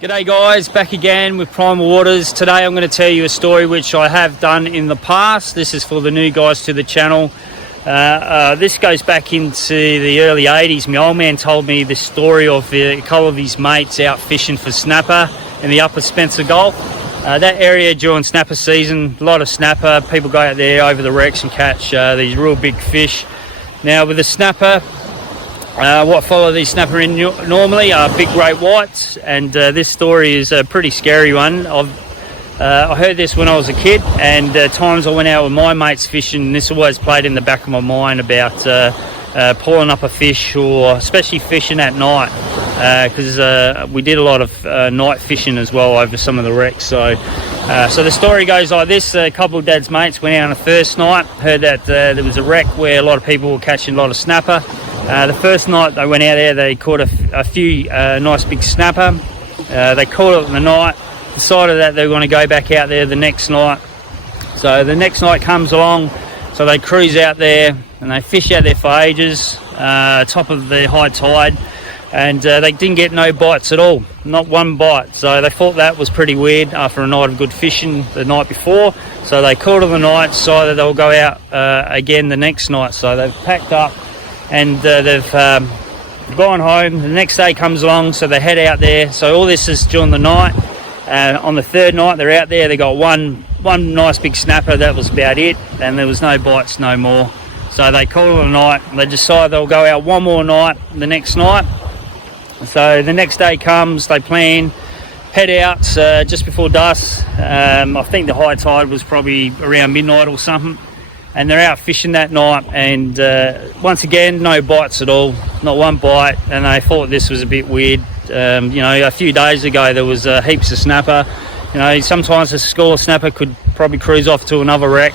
G'day guys, back again with Primal Waters. Today I'm going to tell you a story which I have done in the past. This is for the new guys to the channel. This goes back into the early 80s. My old man told me this story of a couple of his mates out fishing for snapper in the upper Spencer Gulf. That area during snapper season, a lot of snapper. People go out there over the wrecks and catch these real big fish. Now with the snapper, what follow these snapper in normally are big great whites, and this story is a pretty scary one. I heard this when I was a kid, and times I went out with my mates fishing, and this always played in the back of my mind about pulling up a fish, or especially fishing at night, because we did a lot of night fishing as well over some of the wrecks. So the story goes like this. A couple of Dad's mates went out on the first night, heard that there was a wreck where a lot of people were catching a lot of snapper. The first night they went out there, they caught a few nice big snapper. They caught it in the night, decided that they were going to go back out there the next night. So the next night comes along, so they cruise out there and they fish out there for ages, top of the high tide, and they didn't get no bites at all, not one bite. So they thought that was pretty weird after a night of good fishing the night before. So they called it the night, decided they'll go out again the next night. So they've packed up and they've gone home. The next day comes along, so they head out there. So all this is during the night. On the third night they're out there, they got one nice big snapper. That was about it, and there was no bites no more. So they call it a night. They decide they'll go out one more night the next night. So the next day comes, they plan, head out just before dusk. I think the high tide was probably around midnight or something, and they're out fishing that night, and once again no bites at all, not one bite. And they thought this was a bit weird. A few days ago there was heaps of snapper. Sometimes a school of snapper could probably cruise off to another wreck,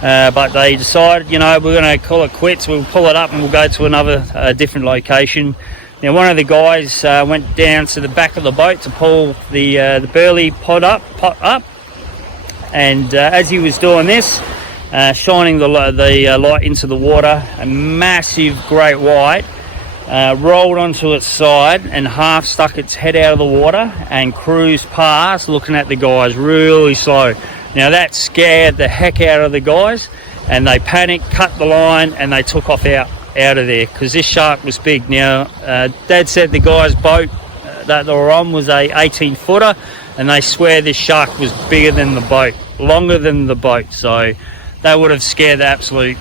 but they decided, we're going to call it quits. We'll pull it up and we'll go to another different location. Now one of the guys went down to the back of the boat to pull the burley pot up, and as he was doing this, shining the light into the water, a massive great white rolled onto its side and half stuck its head out of the water and cruised past, looking at the guys really slow. Now that scared the heck out of the guys, and they panicked, cut the line, and they took off out of there because this shark was big. Now Dad said the guy's boat that they were on was a 18-footer, and they swear this shark was bigger than the boat, longer than the boat. So they would have scared the absolute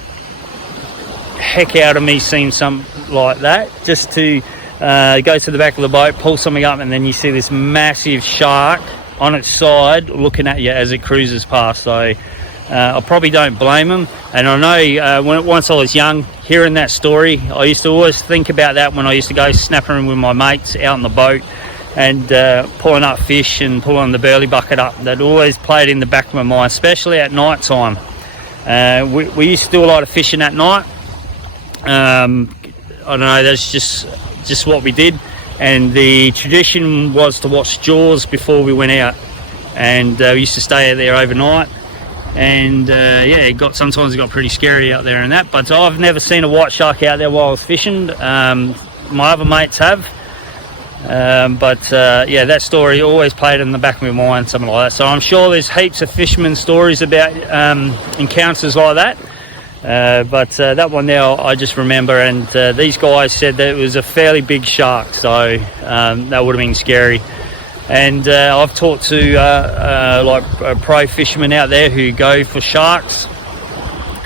heck out of me seeing something like that. Just to go to the back of the boat, pull something up, and then you see this massive shark on its side looking at you as it cruises past. So I probably don't blame them. And I know once I was young, hearing that story, I used to always think about that when I used to go snapping with my mates out on the boat and pulling up fish and pulling the burley bucket up. That always played in the back of my mind, especially at night time. We used to do a lot of fishing at night. I don't know, that's just what we did, and the tradition was to watch Jaws before we went out, and we used to stay out there overnight. And sometimes it got pretty scary out there and that, but I've never seen a white shark out there while I was fishing. My other mates have, that story always played in the back of my mind, something like that. So I'm sure there's heaps of fishermen stories about encounters like that. But that one now I just remember, and these guys said that it was a fairly big shark, so that would have been scary. And I've talked to pro fishermen out there who go for sharks,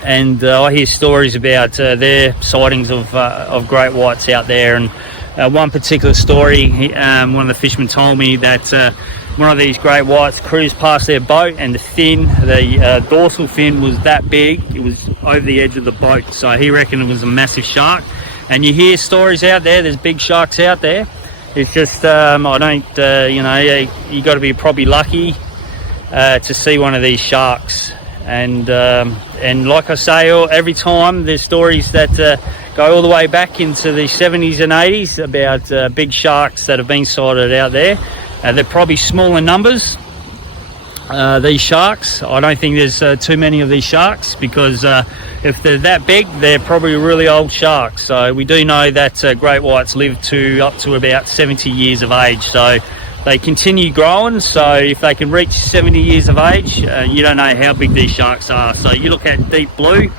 and I hear stories about their sightings of great whites out there. And one particular story, one of the fishermen told me that one of these great whites cruised past their boat, and the dorsal fin was that big, it was over the edge of the boat. So he reckoned it was a massive shark. And you hear stories out there, there's big sharks out there. It's just, you got to be probably lucky to see one of these sharks. And like I say, every time there's stories that go all the way back into the 70s and 80s about big sharks that have been sighted out there. They're probably small in numbers, these sharks. I don't think there's too many of these sharks, because if they're that big, they're probably really old sharks. So we do know that great whites live up to about 70 years of age. So they continue growing. So if they can reach 70 years of age, you don't know how big these sharks are. So you look at deep blue,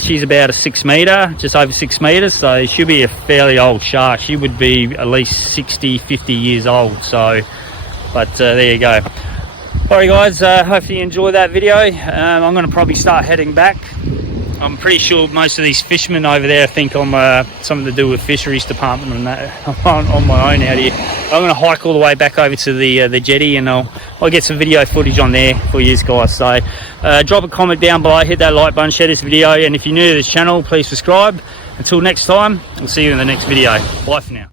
she's about a 6 metre, just over 6 metres, so she'll be a fairly old shark. She would be at least 60, 50 years old. So, but there you go. Alright guys, hopefully you enjoyed that video. I'm going to probably start heading back. I'm pretty sure most of these fishermen over there think I'm something to do with fisheries department and that. I'm on my own out here. I'm going to hike all the way back over to the jetty, and I'll get some video footage on there for you guys. So drop a comment down below, hit that like button, share this video, and if you're new to this channel, please subscribe. Until next time, I'll see you in the next video. Bye for now.